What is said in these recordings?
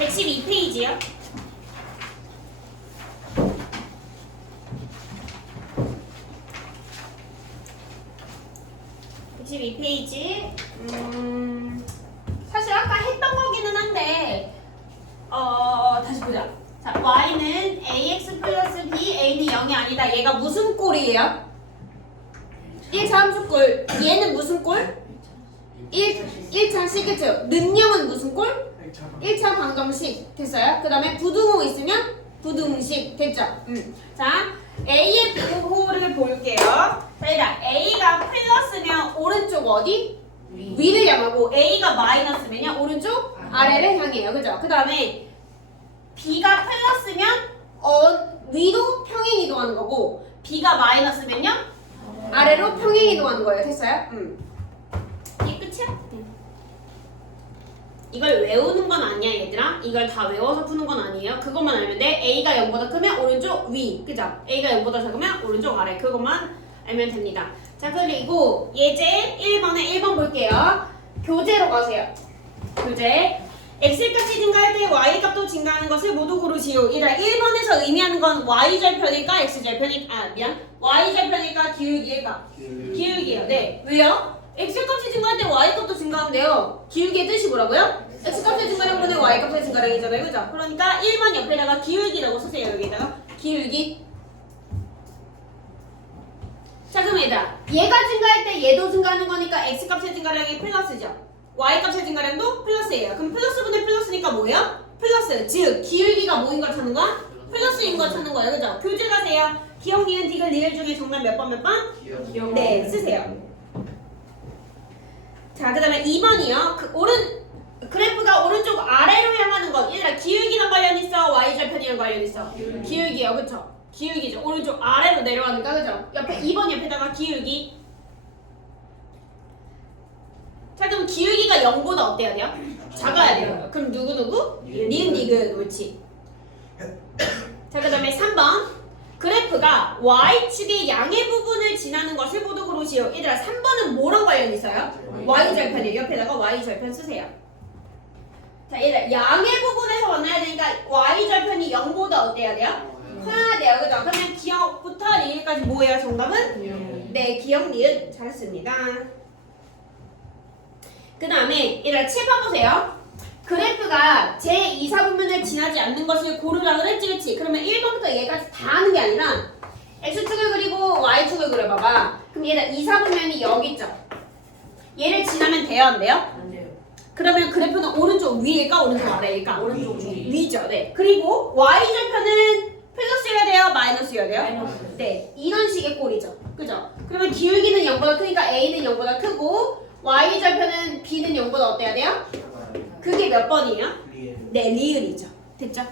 112페이지요. 112페이지. 사실 아까 했던 거기는 한데 다시 보자. 자, y는 ax 플러스 b, a는 0이 아니다. 얘가 무슨 꼴이에요? 1차 함수꼴. 얘는 무슨 꼴? 1차식. 그쵸? 는영은 무슨 꼴? 1차 방정식. 됐어요? 그 다음에 부등호 있으면 부등식. 됐죠? 자, a의 부호를 볼게요. 자, 일단 a가 플러스면 오른쪽 어디? 위를 향하고 a가 마이너스면요 오른쪽 아래를 향해요. 그죠? 그 다음에 b가 플러스면 위로 평행 이동하는 거고 b가 마이너스면요 아래로 평행 이동하는 거예요. 됐어요? 이게 끝이야? 이걸 외우는 건 아니야 얘들아. 이걸 다 외워서 푸는 건 아니에요. 그것만 알면 돼. a가 0보다 크면 오른쪽 위. 그죠? a가 0보다 작으면 오른쪽 아래. 그것만 알면 됩니다. 자, 그리고 예제 1번에 1번 볼게요. 교재로 가세요. 교재. x값이 증가할 때 y값도 증가하는 것을 모두 고르시오. 이라 1번에서 의미하는 건 y절편일까 x절편일까? y절편일까 기울기일까? 기울기예요. 네. 왜요? x값이 증가할 때 y값도 증가하는데요. 기울기의 뜻이 뭐라고요? x값의 증가량분의 y값의 증가량이잖아요. 그죠? 그러니까 1번 옆에다가 기울기라고 쓰세요. 여기다가 기울기. 자, 그럼 얘들아, 얘가 증가할 때 얘도 증가하는 거니까 x값의 증가량이 플러스죠. y값의 증가량도 플러스예요. 그럼 플러스분의 플러스니까 뭐예요? 플러스. 즉 기울기가 뭐인 걸 찾는 거야? 플러스인 걸 찾는 거예요. 그죠? 교재 가세요. 기억, 니은, 디귿, 리을 중에 정말 몇 번? 기억. 네, 쓰세요. 자, 그 다음에 2번이요. 그래프가 오른쪽 아래로 향하는 것. 얘들아, 기울기랑 관련 있어? y절편이랑 관련 있어? 기울기요. 그쵸? 기울기죠. 오른쪽 아래로 내려가니까. 그죠? 옆에 2번 옆에다가 기울기. 자, 그럼 기울기가 0보다 어때야 돼요? 작아야 돼요. 그럼 누구? 니은, 디귿. 옳지. 자, 그 다음에 3번. 그래프가 y축의 양의 부분을 지나는 것을 모두 고르시오. 얘들아, 3번은 뭐랑 관련 있어요? y절편이에요. 옆에다가 y절편 쓰세요. 자, 얘들아, 양의 부분에서 만나야 되니까 y절편이 0보다 어때야 돼요? 커야 돼요. 그죠? 그러면 기억부터 리을까지 뭐예요? 정답은? 네, 기억, 리을. 잘했습니다. 그 다음에 얘들아, 7번 보세요. 그래프가 제2사분면을 지나지 않는 것을 고르라고 그랬지, 그치? 그러면 1번부터 얘까지 다 하는 게 아니라 x축을 그리고 y축을 그려봐봐. 그럼 얘들아, 2사분면이 여기 있죠? 얘를 지나면 돼요, 안 돼요? 안 돼요. 그러면 그래프는 오른쪽 위일까, 오른쪽 아래일까? 오른쪽 위. 위죠, 네. 그리고 y절편은 플러스여야 돼요, 마이너스여야 돼요? 마이너스. 네, 이런 식의 꼴이죠. 그죠? 그러면 기울기는 0보다 크니까 a는 0보다 크고 y절편은 b는 0보다 어때야 돼요? 그게 몇 번이에요? 네, 리을이죠. 됐죠?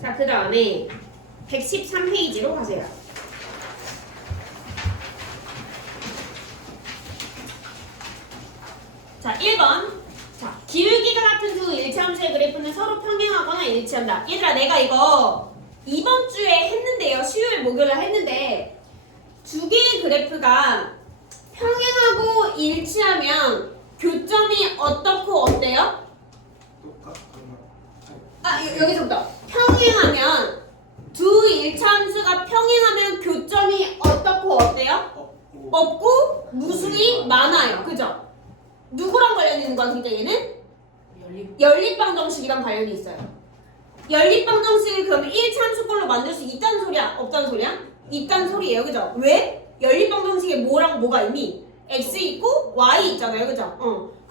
자, 그 다음에 113페이지로 가세요. 자, 1번. 자, 기울기가 같은 두 일체함수의 그래프는 서로 평행하거나 일치한다. 얘들아, 내가 이거 이번 주에 했는데요. 수요일, 목요일 했는데 두 개의 그래프가 평행하고 일치하면 교점이 어떻고 어때요? 여기서부터. 평행하면 두 일차함수가 평행하면 교점이 어떻고 어때요? 없고 무수히 많아요. 그죠? 누구랑 관련이 있는 거야? 그러니까 얘는 연립방정식이랑 관련이 있어요. 연립방정식을 그러면 1차함수꼴로 만들 수 있다는 소리야? 없다는 소리야? 있다는 소리예요. 그죠? 왜? 연립방정식에 뭐랑 뭐가 있니? x 있고 y 있잖아요. 그죠?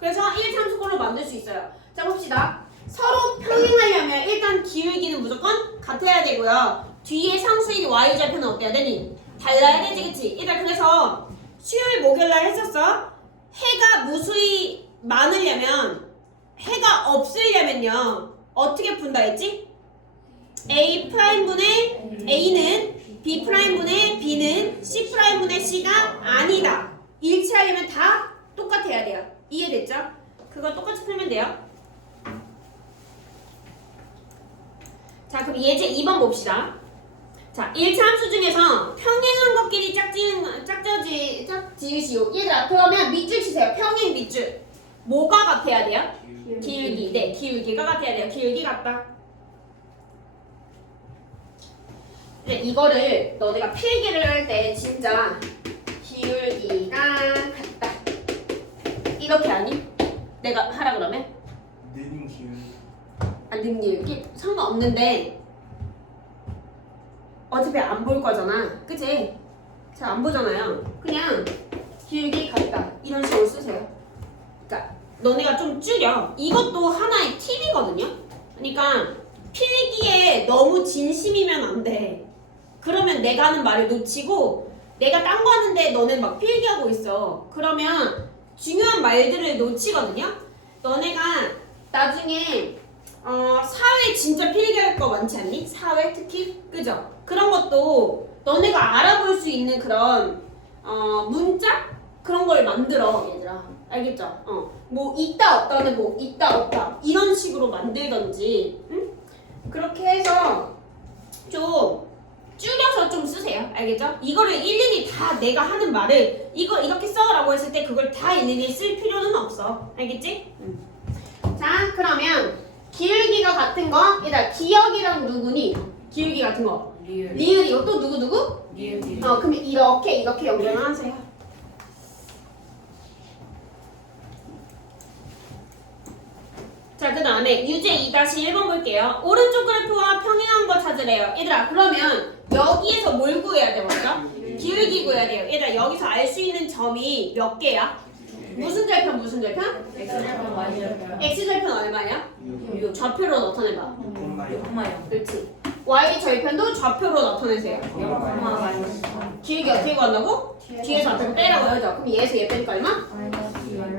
그래서 1차함수꼴로 만들 수 있어요. 자, 봅시다. 서로 평행하려면 일단 기울기는 무조건 같아야 되고요. 뒤에 상수인 y절편은 어때야 되니? 달라야 되지, 그치? 일단 그래서 수요일, 목요일날 했었어. 해가 무수히 많으려면, 해가 없으려면요. 어떻게 푼다 했지? A'분의 A는 B'분의 B는 C'분의 C가 아니다. 일치하려면 다 똑같아야 돼요. 이해됐죠? 그거 똑같이 풀면 돼요. 자, 그럼 예제 2번 봅시다. 자, 1차 함수 중에서 평행한 것끼리 짝지으시오. 얘들아, 그러면 밑줄 치세요. 평행 밑줄. 뭐가 같아야 돼요? 기울기. 네, 기울기가 같아야 돼요. 기울기 같다. 네, 이거를 너네가 필기를 할 때 진짜 기울기가 같다. 이렇게 하니? 내가 하라 그러면? 는 기울기. 는 기울기? 상관없는데 어차피 안 볼 거잖아. 그치? 잘 안 보잖아요. 그냥 기울기 같다. 이런 식으로 쓰세요. 그러니까 너네가 좀 줄여. 이것도 하나의 팁이거든요. 그러니까 필기에 너무 진심이면 안 돼. 그러면 내가 하는 말을 놓치고 내가 딴 거 하는데 너는 막 필기하고 있어. 그러면 중요한 말들을 놓치거든요. 너네가 나중에 사회 진짜 필기할 거 많지 않니? 사회 특히? 그죠? 그런 것도 너네가 알아볼 수 있는 그런 문자? 그런 걸 만들어 얘들아. 알겠죠? 뭐 있다 없다는 뭐 있다 없다 이런 식으로 만들던지 응? 그렇게 해서 좀 줄여서 좀 쓰세요. 알겠죠? 이거를 일일이 다 내가 하는 말을 이거 이렇게 써라고 했을 때 그걸 다 일일이 쓸 필요는 없어. 알겠지? 자, 그러면 기울기가 같은 거 얘들아 기억이랑 누구니? 기울기 같은 거 리을이고 또 누구? 리을. 그러면 이렇게 연결하세요. 자, 그 다음에 유제 2-1번 볼게요. 오른쪽 그래프와 평행한 거 찾으래요. 얘들아, 그러면 여기에서 뭘 구해야 돼, 먼저? 기울기 구해야 돼요. 얘들아, 여기서 알 수 있는 점이 몇 개야? 무슨 절편? X절편 Y절편. X절편 얼마냐? 이거 좌표로 나타내봐. 엄마요. 그렇지. Y 절편도 좌표로 나타내세요. 0,-3. 기울기 어떻게 구한다고? 뒤에서 앞에서 빼라고 하죠. 그럼 얘에서 얘 빼니까 얼마?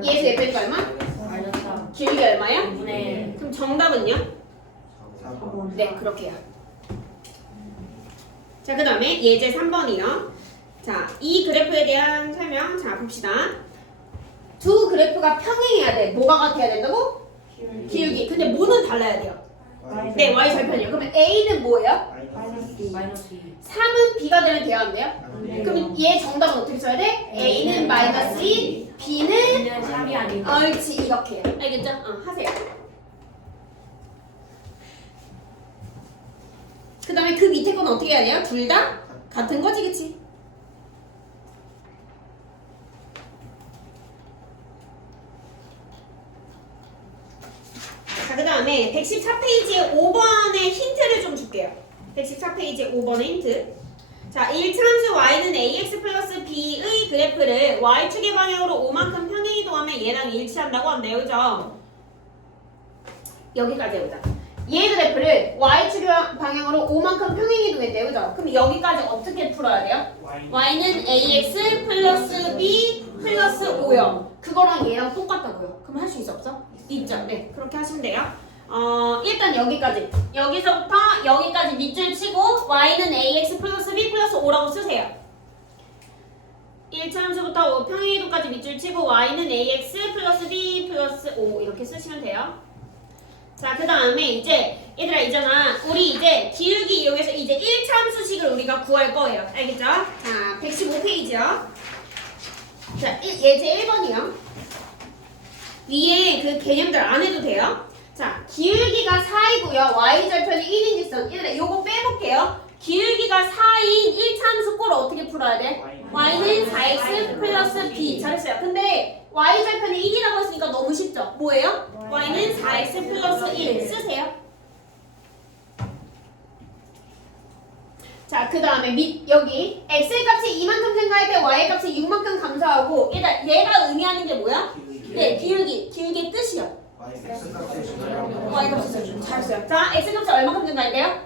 얘에서 얘 빼니까 얼마? -3. 기울기 얼마야? 2분의 1. 그럼 정답은요? 4번. 네, 그렇게요. 자, 그 다음에 예제 3번이요. 자, 이 그래프에 대한 설명. 자, 봅시다. 두 그래프가 평행해야 돼. 뭐가 같아야 된다고? 기울기. 근데 뭐는 달라야 돼요? 네, Y 절편이요. 그러면 A는 뭐예요? -2. 3은 B가 되면 돼야 안 돼요? 그럼 얘 정답은 어떻게 써야 돼? A는 -2, B는 3이 아니고. 옳지, 이렇게요. 알겠죠? 하세요. 그 다음에 그 밑에 건 어떻게 해야 돼요? 둘 다 같은 거지, 그치? 자, 그 다음에 114페이지에 5번의 힌트를 좀 줄게요. 114페이지에 5번의 힌트. 자, 1차 함수 y는 ax 플러스 b의 그래프를 y축의 방향으로 5만큼 평행 이동하면 얘랑 일치한다고 한대요. 그죠? 여기까지 해보자. 얘 그래프를 y축의 방향으로 5만큼 평행 이동했대요. 그죠? 그럼 여기까지 어떻게 풀어야 돼요? y는 ax 플러스 b 플러스 5요. 그거랑 얘랑 똑같다고요. 그럼 할 수 있어 없어? 있죠. 네, 그렇게 하시면 돼요. 일단 여기까지. 여기서부터 여기까지 밑줄 치고 y는 ax 플러스 b 플러스 5라고 쓰세요. 1차 함수부터 평행이동까지 밑줄 치고 y는 ax 플러스 b 플러스 5 이렇게 쓰시면 돼요. 자, 그 다음에 이제 얘들아 있잖아. 우리 이제 기울기 이용해서 이제 1차 함수식을 우리가 구할 거예요. 알겠죠? 자, 115페이지요. 자, 예제 1번이요. 위에 그 개념들 안 해도 돼요. 자, 기울기가 4이고요. y절편이 1인 직선. 얘들아, 요거 빼볼게요. 기울기가 4인 1차 함수 꼴을 어떻게 풀어야 돼? y는 4x 플러스 b. 잘했어요. 근데 y절편이 1이라고 했으니까 너무 쉽죠? 뭐예요? y는 4x 플러스 1 쓰세요. 자, 그 다음에 여기 x의 값이 2만큼 생각할 때 y의 값이 6만큼 감소하고 얘가 의미하는 게 뭐야? 네, 기울기의 뜻이요. y 값이 잘했어요. 자, x 값이 얼마큼 증가할게요?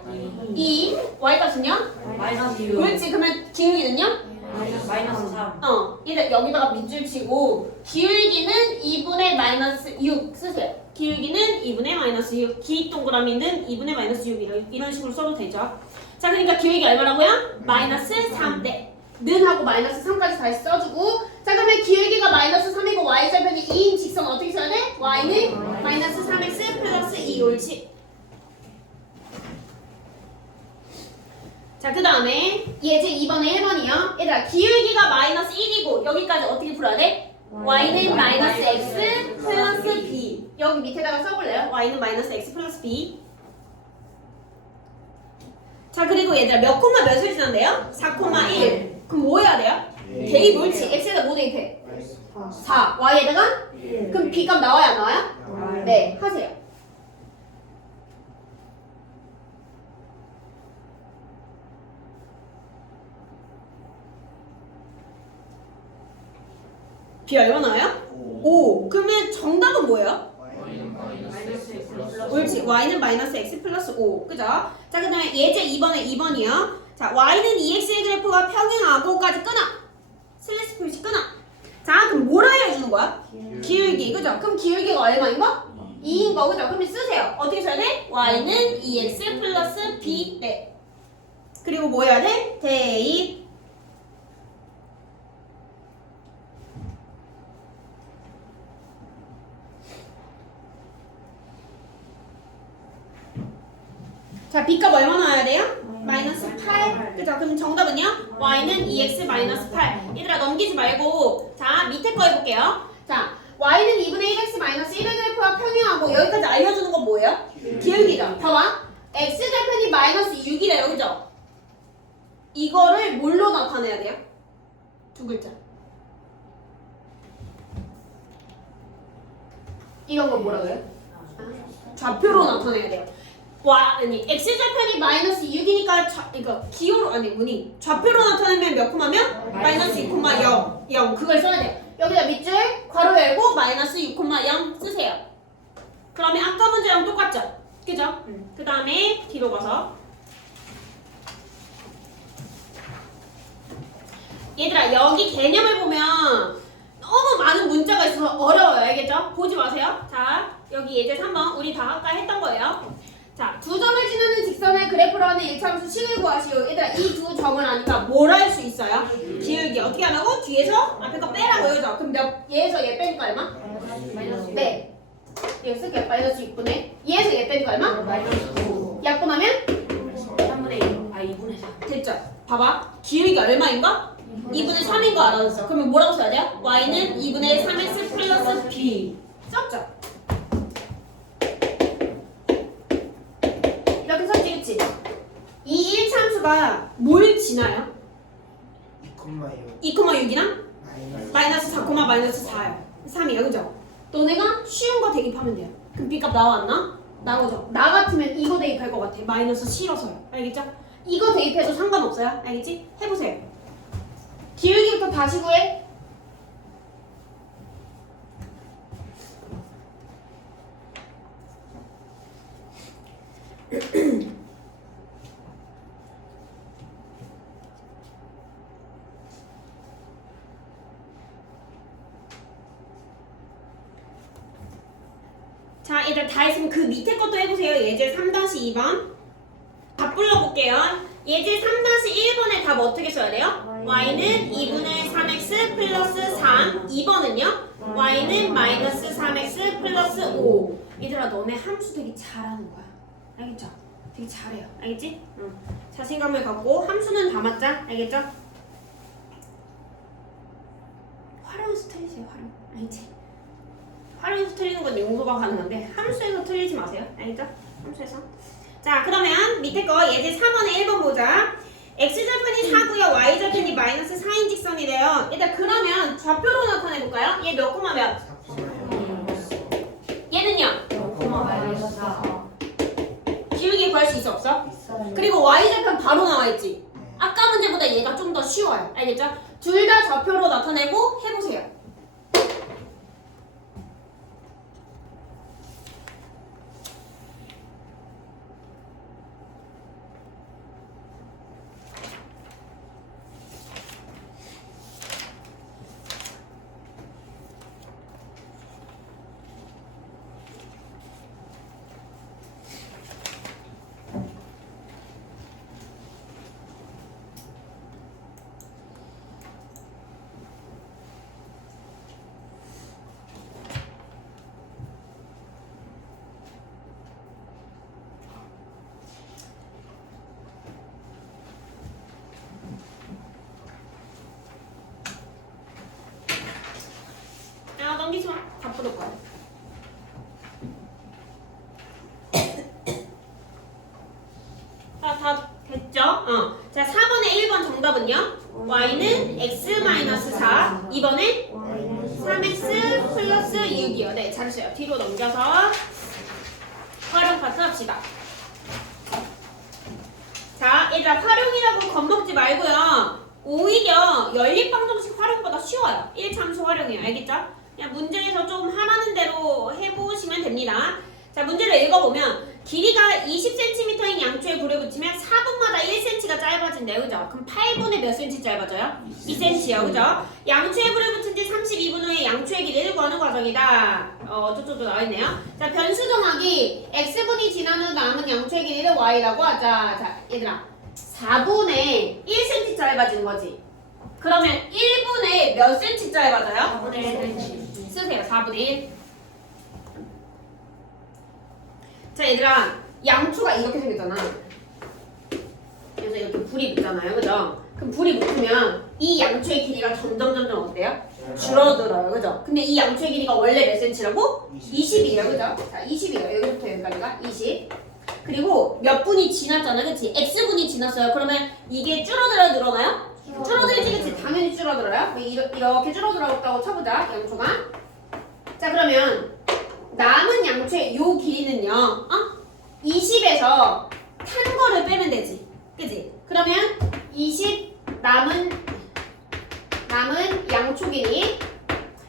2. y 값은요? -6. 그렇지. 그러면 기울기는요? -3. 얘들 여기다가 밑줄 치고 기울기는 2분의 -6 쓰세요. 기울기는 2분의 -6. 기 동그라미는 2분의 -6 이런 식으로 써도 되죠. 자, 그러니까 기울기 얼마라고요? -3. 네. 는 하고 -3까지 다시 써주고. 자, 그러면 기울기가 -3이고 y절편이 2인 직선 어떻게 써야 돼? y는 -3x 플러스 2 옳지. 자, 그 다음에 예제 2번에 1번이요. 얘들아 기울기가 마이너스 1이고 여기까지 어떻게 풀어야 돼? y는 마이너스 x 플러스 b. 여기 밑에다가 써볼래요? y는 마이너스 x 플러스 b. 자 그리고 얘들아 몇 콤마 몇을 지난대요? 4,1. 그럼 뭐 해야 돼요? 대입 옳지. x에다 뭐 대입해? 4. y에다가? 그럼 b 값 나와요 안 나와요? 네 하세요. b 얼마 나와요? 5. 그러면 정답은 뭐예요? 마이너스 x 플러스 옳지. y는 마이너스 x 플러스 5. 그죠? 자, 그 다음에 예제 2번에 2번이요. 자, y는 2x의 그래프가 평행하고까지 끊어. 슬래시 표시 끊어. 자, 그럼 뭘 알려주는 거야? 기울기. 그죠? 그럼 기울기가 얼마인 거? 2인 거. 그죠? 그럼 쓰세요. 어떻게 써야 돼? y는 2x 플러스 b. 네. 그리고 뭐 해야 돼? 대입. 자, b값 얼마 나와야 돼요? 마이너스 8. 그죠? 그럼 정답은요? y는 2x 마이너스 8. 얘들아 넘기지 말고 자 밑에 거 해볼게요. 자, y는 2분의 1x 마이너스 1의 그래프와 평행하고 여기까지 알려주는 건 뭐예요? 기울기죠. 봐봐. x좌편이 마이너스 6이래요. 그죠? 이거를 뭘로 나타내야 돼요? 두 글자. 이건 거 뭐라고 해요? 좌표로 나타내야 돼요. 아니 x좌편이 마이너스 6이니까 이거 기호로 아니 뭐니 좌표로 나타내면 몇 콤마면? 마이너스 2,0 0 그걸 써야 돼요. 여기다 밑줄 괄호 열고 마이너스 6,0 쓰세요. 그러면 아까 문제랑 똑같죠? 그죠? 그 다음에 뒤로 가서 얘들아 여기 개념을 보면 너무 많은 문자가 있어서 어려워요. 알겠죠? 보지 마세요. 자 여기 예제 3번 우리 다 아까 했던 거예요. 자, 두 점을 지나는 직선의 그래프로 하는 일차함수 식을 구하시오. 얘들아 이 두 점을 아니까 뭘 할 수 있어요? 기울기. 어떻게 하라고? 뒤에서 앞에 거 빼라고 그러죠? 그럼 얘에서 얘 빼니까 얼마? 마이너스 네. 얘 쓸게요. 마이너스 6분의 얘에서 얘 빼니까 얼마? 마이너스 9 약분하면 3분의 2 2분의 4 됐죠? 봐봐. 기울기 얼마인가? 2분의 3인 거 알아줬어. 그러면 뭐라고 써야 돼요? y는 2분의 3x 플러스 b. 썼죠? 이렇게 썼지, 그치? 이 1차함수가 뭘 지나요? 2,6 2,6이랑 마이너스 마이너스 4, 마이너스 4요. 3이에요, 그죠? 너네가 쉬운 거 대입하면 돼요. 그럼 b값 나왔나? 나오죠? 나 같으면 이거 대입할 것 같아. 마이너스 싫어서요. 알겠죠? 이거 대입해도 상관없어요. 알겠지? 해보세요. 기울기부터 다시 구해. 자, 얘들 다 했으면 그 밑에 것도 해보세요. 예제 3-2번. 답 불러볼게요. 예제 3-1번에 답 어떻게 써야 돼요? y는 2분의 3x 플러스 3. 2번은요? y는 마이너스 3x 플러스 5. 얘들아 너네 함수 되게 잘하는 거야. 알겠죠? 되게 잘해요. 알겠지? 응. 자신감을 갖고 함수는 다 맞자. 알겠죠? 활용해서 틀리세요. 활용. 알겠지? 활용해서 틀리는 건 용서가 가능한데 함수에서 틀리지 마세요. 알겠죠? 함수에서. 자 그러면 밑에 거 예제 4번에 1번 보자. x좌편이 4고요. y좌편이 마이너스 4인 직선이래요. 일단 그러면 좌표로 나타내볼까요? 얘 몇 콤마 몇? 4,4 얘는요? 마이너스 4 기울기 구할 수 있어 없어? 있어요. 그리고 y좌편 바로 나와있지? 아까 문제보다 얘가 좀 더 쉬워요. 알겠죠? 둘 다 좌표로 나타내고 해보세요. 넘기지 마. 다 풀을 거야. 다 됐죠? 자, 4번의 1번 정답은요? y는 x-4. 2번에 3x 플러스 6이요. 네, 잘했어요. 뒤로 넘겨서 활용 파트 합시다. 자, 얘들아 활용이라고 겁먹지 말고요. 오히려 연립방 정식 활용보다 쉬워요. 1참수 활용이에요. 알겠죠? 그냥 문제에서 좀 하라는 대로 해보시면 됩니다. 자, 문제를 읽어보면 길이가 20cm인 양초에 불을 붙이면 4분마다 1cm가 짧아진대요. 그죠? 그럼 8분에 몇 cm 짧아져요? 2cm요. 그죠? 양초에 불을 붙인 지 32분 후에 양초의 길이를 구하는 과정이다. 저쪽도 나와있네요. 자, 변수 정하기. x분이 지난 후 남은 양초의 길이를 y라고 하자. 자, 얘들아 4분의 1cm 짧아지는 거지. 그러면 1분에 몇 cm 짧아져요? 4분의 1cm. 쓰세요. 4분의 1. 자, 얘들아 양초가 이렇게 생겼잖아. 그래서 이렇게 불이 붙잖아요. 그죠? 그럼 불이 붙으면 이 양초의 길이가 점점 어때요? 줄어들어요. 그죠? 근데 이 양초의 길이가 원래 몇 cm라고? 20이에요. 그죠? 자, 20이에요. 여기부터 여기까지가 20. 그리고 몇 분이 지났잖아. 그치? x분이 지났어요. 그러면 이게 줄어들어요? 늘어나요? 줄어들지. 그치? 당연히 줄어들어요. 이렇게 줄어들었다고 쳐보자. 양초가. 자, 그러면 남은 양초의 요 길이는요, 20에서 탄 거를 빼면 되지. 그지? 그러면 20 남은 양초 길이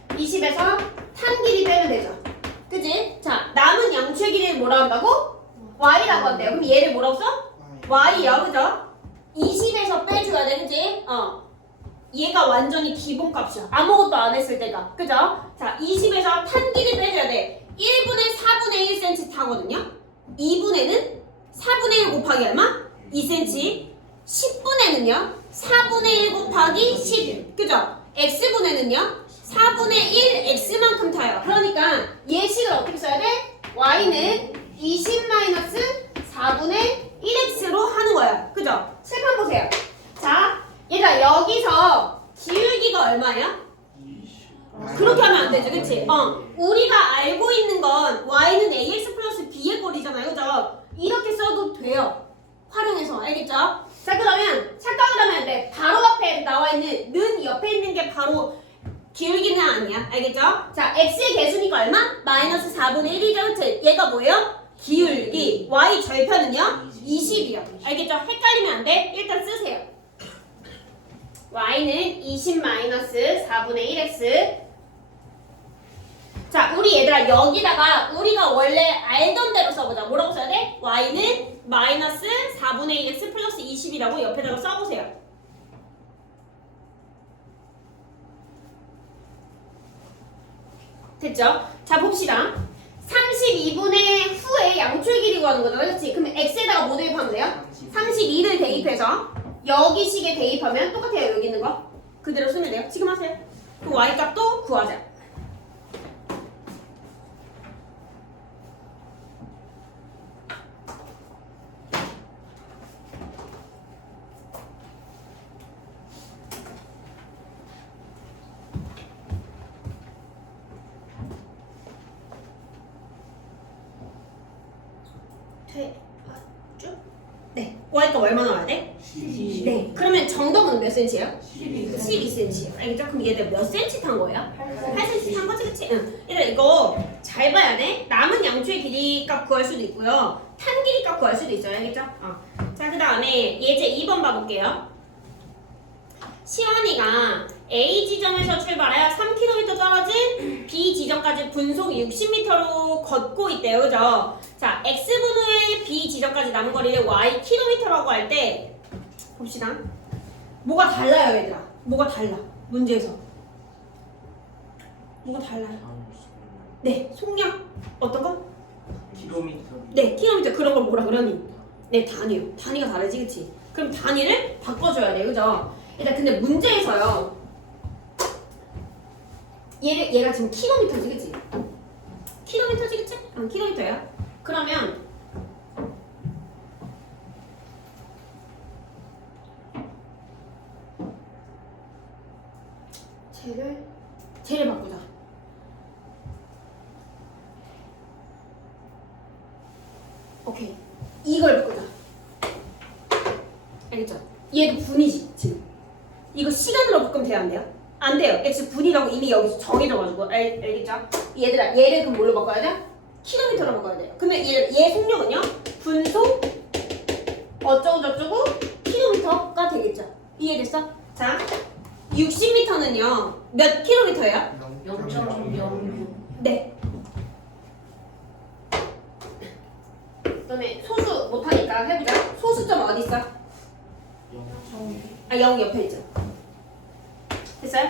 20에서 탄 길이 빼면 되죠. 그지? 자, 남은 양초의 길이를 뭐라 한다고? y라고 한대요. 그럼 얘를 뭐라고 써? y요. 그죠? 20에서 빼줘야 돼. 그지? 얘가 완전히 기본값이야. 아무것도 안 했을 때가. 그죠? 자, 20에서 탄 길이 빼줘야 돼. 1분에 4분의 1cm 타거든요. 2분에는 4분의 1 곱하기 얼마? 2cm. 10분에는요. 4분의 1 곱하기 11. 그죠? x분에는요. 4분의 1 x만큼 타요. 그러니까 예식을 어떻게 써야 돼? y는 20-4분의 1x로 하는 거예요. 그죠? 칠판 보세요. 자, 얘들아 여기서 기울기가 얼마야? 그렇게 하면 안 되죠. 그치? 우리가 알고 있는 건 y는 ax 플러스 b의 꼴이잖아요. 그죠? 이렇게 써도 돼요. 활용해서. 알겠죠? 자, 그러면 착각을 하면 안 돼. 바로 앞에 나와 있는 는 옆에 있는 게 바로 기울기는 아니야. 알겠죠? 자, x의 개수니까 얼마? 마이너스 4분의 1이죠. 그치? 얘가 뭐예요? 기울기. y 절편은요? 20이요. 알겠죠? 헷갈리면 안 돼. 일단 쓰세요. y는 20-4분의 1x. 자, 우리 얘들아 여기다가 우리가 원래 알던 대로 써보자. 뭐라고 써야 돼? y는 마이너스 4분의 1x 플러스 20이라고 옆에다가 써보세요. 됐죠? 자, 봅시다. 32분의 후에 양초의 길이 구하는 거잖아. 그렇지? 그러면 x에다가 뭐 대입하면 돼요? 32를 대입해서 여기 식에 대입하면 똑같아요. 여기 있는 거 그대로 쓰면 돼요. 지금 하세요. 그 y 값도 구하자. 됐죠? 네. y 값 얼마 나와야 돼? 12. 네. 그러면 정답은 몇 cm예요? 12. 12cm. 알겠죠? 그럼 얘들 몇 cm 탄 거예요? 8cm 탄 거지, 그치? 응. 얘들 이거 잘 봐야 돼. 남은 양초의 길이 값 구할 수도 있고요. 탄 길이 값 구할 수도 있어요. 알겠죠? 자, 그 다음에 예제 2번 봐볼게요. 시원이가 A 지점에서 출발하여 3km 떨어진 B 지점까지 분속 60m로 걷고 있대요. 그죠? 자, X분 후에 B 지점까지 남은 거리를 Y km라고 할 때 봅시다. 뭐가 달라요, 얘들아? 뭐가 달라? 문제에서. 뭐가 달라요? 네, 속력. 어떤 거? 킬로미터. 네, 킬로미터. 그런 걸 뭐라 그러니? 네, 단위요. 단위가 다르지, 그치? 그럼 단위를 바꿔줘야 돼, 그죠? 일단 근데 문제에서요. 얘가 지금 킬로미터지, 그치? 킬로미터지, 그치? 킬로미터야. 그러면 쟤를 바꾸자. 오케이. 이걸 바꾸자. 알겠죠? 얘도 분이지 지금. 이거 시간으로 바꾸면 돼요 안 돼요? 안 돼요. x 분이라고 이미 여기서 정해져가지고 알겠죠? 얘들아 얘를 그럼 뭘로 바꿔야 돼? 킬로미터로 바꿔야 돼요. 그러면 얘 속력은요? 분속 어쩌고 저쩌고 킬로미터가 되겠죠? 이해됐어? 자 60m는요 몇 킬로미터예요? 0.06. 네. 너네 소수 못하니까 해보자. 소수점 어디 있어? 아 0 옆에 있죠. 됐어요?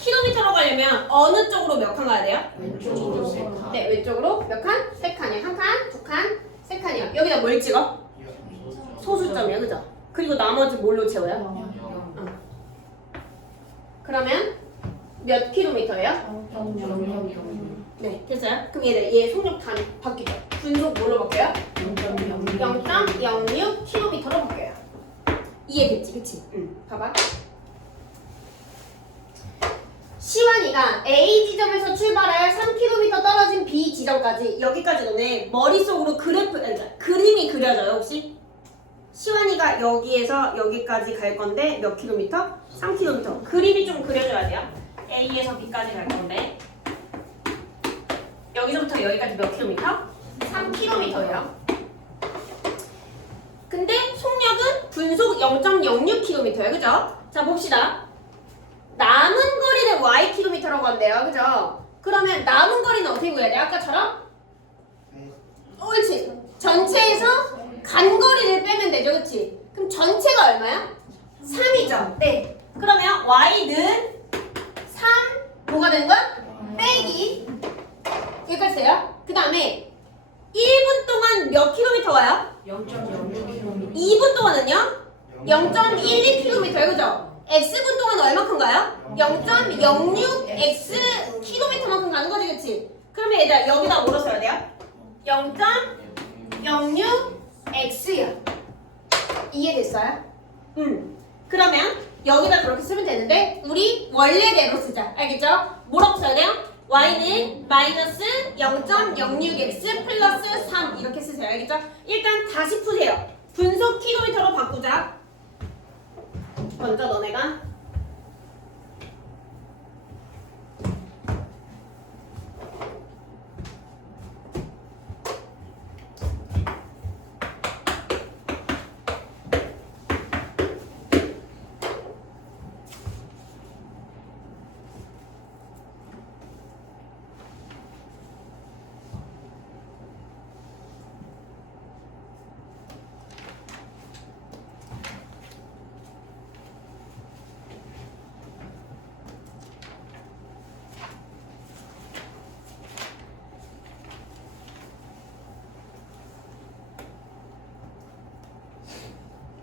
킬로미터로 가려면 어느 쪽으로 몇 칸 가야 돼요? 왼쪽으로. 네 왼쪽으로 몇 칸? 세 칸이요. 한 칸, 두 칸, 세 칸이요. 여기다 뭘 찍어? 소수점이요, 그죠? 그리고 나머지 뭘로 채워요? 그러면 몇 킬로미터예요? 0.06. 네, 됐어요? 그럼 얘 속력 다 바뀌죠? 분속 뭘로 바뀌어요? 0.06 킬로미터로 바뀌어요. 이해됐지, 그치? 응, 봐봐. 시완이가 A 지점에서 출발하여 3km 떨어진 B 지점까지 여기까지 너네 머릿속으로 그림이 그려져요 혹시? 시완이가 여기에서 여기까지 갈 건데 몇 킬로미터? 3km. 그림이 좀 그려져야 돼요. A에서 B까지 갈 건데 여기서부터 여기까지 몇 킬로미터? 3km예요. 근데 속력은 분속 0.06km예요. 그죠? 자 봅시다. 남은 거리를 ykm라고 한대요. 그죠? 그러면 남은 거리는 어떻게 구해야 돼? 아까처럼? 옳지. 전체에서 간 거리를 빼면 되죠. 그치? 그럼 전체가 얼마야? 3이죠. 네. 그러면 y는 3 뭐가 되는 거야? 빼기 여기까지 돼요. 그 다음에 1분 동안 몇 킬로미터 와요? 0.06km. 2분 동안은요? 0.12km예요. 그죠? x분 동안 얼마큼가요? 0.06x 킬로미터만큼 가는 거지, 그치? 그러면 얘들아 여기다 뭐로 써야 돼요? 0.06x야. 이해됐어요? 그러면 여기다 그렇게 쓰면 되는데 우리 원래대로 쓰자. 알겠죠? 뭐라고 써야 돼요? y는 마이너스 0.06x 플러스 3 이렇게 쓰세요. 알겠죠? 일단 다시 푸세요. 분속 킬로미터로 바꾸자. 먼저 너네가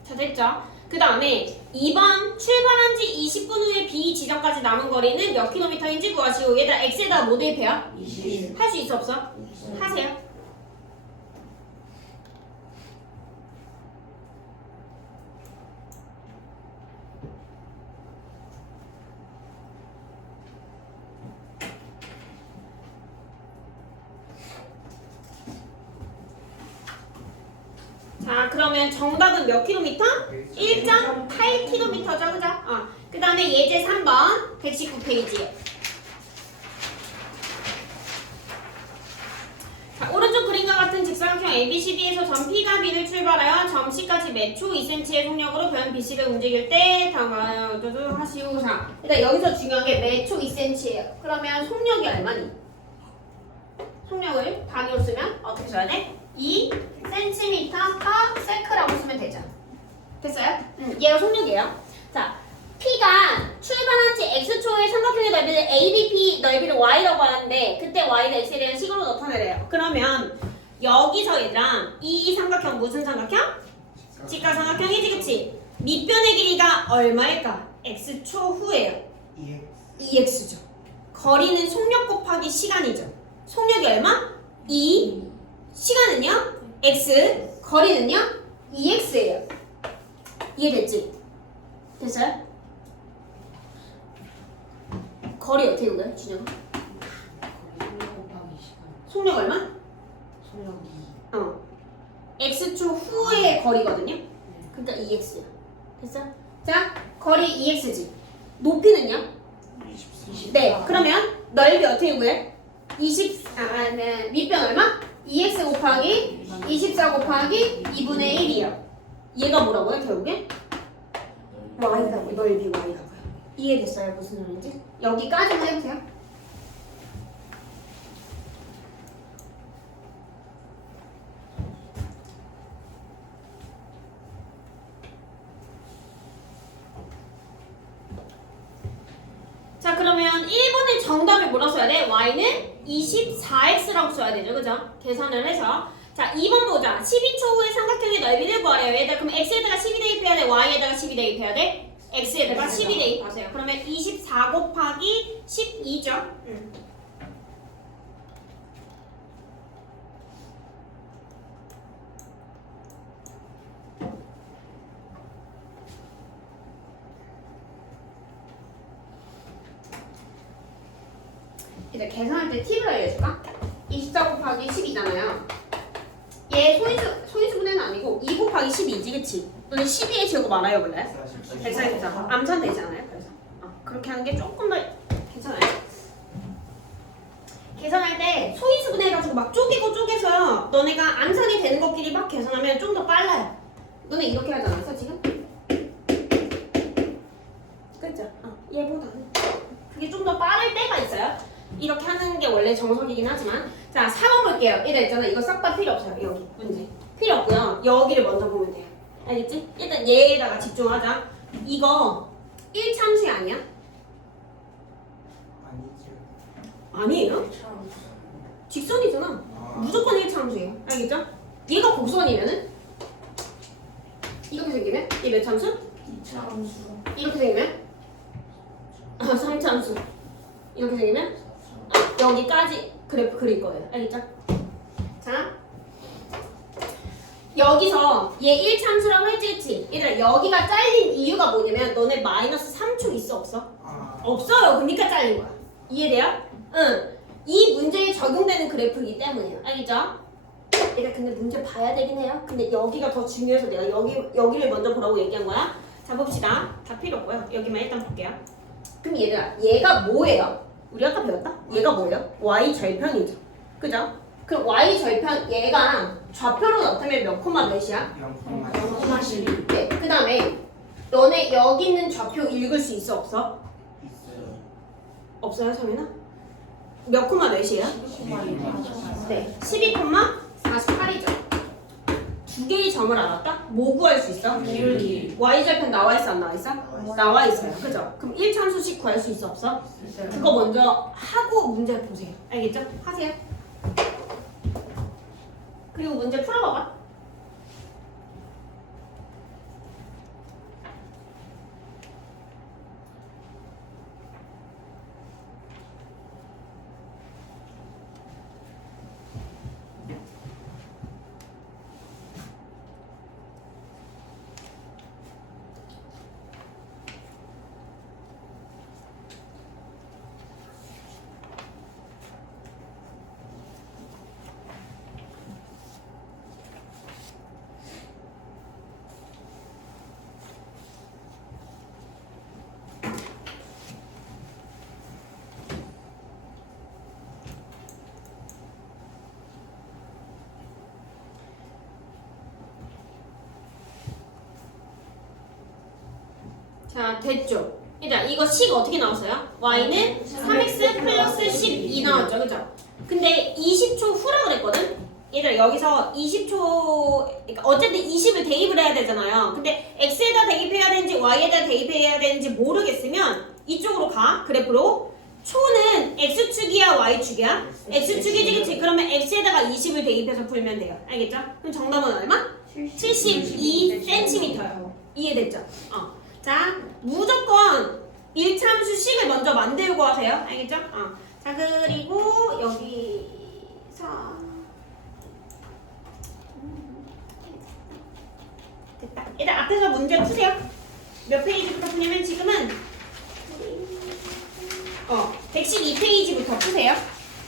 자 됐죠? 그 다음에 2번 출발한 지 20분 후에 B 지점까지 남은 거리는 몇 킬로미터인지 구하시고 얘들아 X에다 뭐 대입해요? 20. 할 수 있어 없어? 하세요. 자 그러면 정답은 몇 킬로미터? 1.8km죠 그죠? 그 다음에 예제 3번 119페이지. 자 오른쪽 그림과 같은 직사각형 ABCD에서 점 P가 B를 출발하여 점 C까지 몇 초 2cm의 속력으로 변 BC를 움직일 때 다음으로 하시오. 자 일단 여기서 중요한 게 몇 초 2cm예요. 그러면 속력이 얼마니? 속력을 단위로 쓰면 어떻게 써야 돼? 2cm per sec라고 쓰면 되죠. 됐어요? 얘가 속력이에요. 자, P가 출발한 지 x초의 삼각형의 넓이를 ABP 넓이를 y라고 하는데 그때 y는 x에 대한 식으로 나타내래요. 그러면 여기서 얘들아 이 삼각형 무슨 삼각형? 직각삼각형이지 그치? 밑변의 길이가 얼마일까? x초 후예요. 2x죠. 거리는 속력 곱하기 시간이죠. 속력이 얼마? 2 시간은요? x 거리는요? 2x예요. 이해됐지? 됐어요? 거리 어떻게 구해요? 준영아? 속력 곱하기 시간. 속력 얼마? 속력 2. 20초 후의 거리거든요. 그러니까 2x야. 됐어? 자, 거리 2x지. 높이는요? 24. 네. 그러면 넓이 어떻게 구해? 네. 밑변 얼마? 2x 곱하기 24 곱하기 2분의 1이요. 얘가 뭐라고요, 결국에? y라고요. 넓이 y라고요. 이해됐어요? 무슨 말인지? 여기까지만 해보세요. 자, 그러면 1번의 정답이 뭐라고 써야 돼? y는 24x라고 써야 되죠. 그죠? 계산을 해서. 자, 2번 보자. 12초 후에 삼각형의 넓이를 구하래요. 얘들아, 그럼 x에다가 12 대입해야 돼? y에다가 12 대입해야 돼? x에다가 12 대입하세요. 그러면 24 곱하기 12죠? 이제 계산할 때 팁을 알려줄까? 24 곱하기 10이잖아요. 얘 소인수분해는 아니고 2 곱하기 12지, 그치? 너네 12에 제곱 알아요, 원래? 144. 암산 되잖아요, 그래서. 그렇게 하는 게 조금 더 괜찮아요. 계산할 때 소인수분해해가지고 막 쪼개고 쪼개서 너네가 암산이 되는 것끼리 막 계산하면 좀 더 빨라요. 너네 이렇게 하지 않았어, 지금? 그죠? 얘보다는. 그게 좀 더 빠를 때가 있어요. 이렇게 하는 게 원래 정석이긴 하지만. 자, 4번 볼게요. 이래 있잖아. 이거 싹 다 필요 없어요. 여기 문제 필요 없고요. 여기를 먼저 보면 돼요. 알겠지? 일단 얘에다가 집중하자. 이거 1참수 아니야? 아니지. 아니에요? 직선이잖아. 무조건 1참수예요. 알겠죠? 얘가 곡선이면은 이렇게 생기면 얘 몇 참수? 2차함수. 이렇게 생기면 3참수. 이렇게 생기면 여기까지 그래프 그릴 거예요. 알겠죠? 자, 여기서 얘 1참수라고 했지? 얘들아, 여기가 잘린 이유가 뭐냐면 너네 마이너스 3초 있어 없어? 없어요. 그러니까 잘린 거야. 이해돼요? 응. 이 문제에 적용되는 그래프이기 때문이에요. 알겠죠? 얘들아, 근데 문제 봐야 되긴 해요. 근데 여기가 더 중요해서 내가 여기를 먼저 보라고 얘기한 거야. 자, 봅시다. 다 필요 없고요. 여기만 일단 볼게요. 그럼 얘들아, 얘가 뭐예요? 우리 아까 배웠다? 얘가 뭐예요? y 절편이죠. 그죠? 그럼 y 절편 얘가 좌표로 나타내면 몇 콤마 몇이야? 0,12. 네. 그 다음에 너네 여기 있는 좌표 읽을 수 있어 없어? 있어요. 없어요, 성윤아? 몇 콤마 몇이에요? 네. 12,48이죠. 두 개의 점을 알았다? 뭐 구할 수 있어? 비율이. y 절편 나와 있어 안 나와 있어? 나와 있어요. 그죠? 그럼 1참수씩 구할 수 있어 없어? 그거 먼저 하고 문제 보세요. 알겠죠? 하세요. 그리고 문제 풀어봐봐. 자, 됐죠? 일단 이거 식 어떻게 나왔어요? y는 3x 플러스 12 나왔죠, 그죠? 근데 20초 후라 그랬거든? 얘들아, 여기서 20초, 그러니까 어쨌든 20을 대입을 해야 되잖아요. 근데 x에다 대입해야 되는지 y에다 대입해야 되는지 모르겠으면 이쪽으로 가, 그래프로. 초는 x축이야 y축이야? x축이지, 그치? 그러면 x에다가 20을 대입해서 풀면 돼요. 알겠죠? 그럼 정답은 얼마? 72cm요. 이해됐죠? 자, 무조건 1참수식을 먼저 만들고 하세요. 알겠죠? 자, 그리고 여기서 됐다. 일단 앞에서 문제 푸세요. 몇 페이지부터 푸냐면 지금은 112페이지부터 푸세요.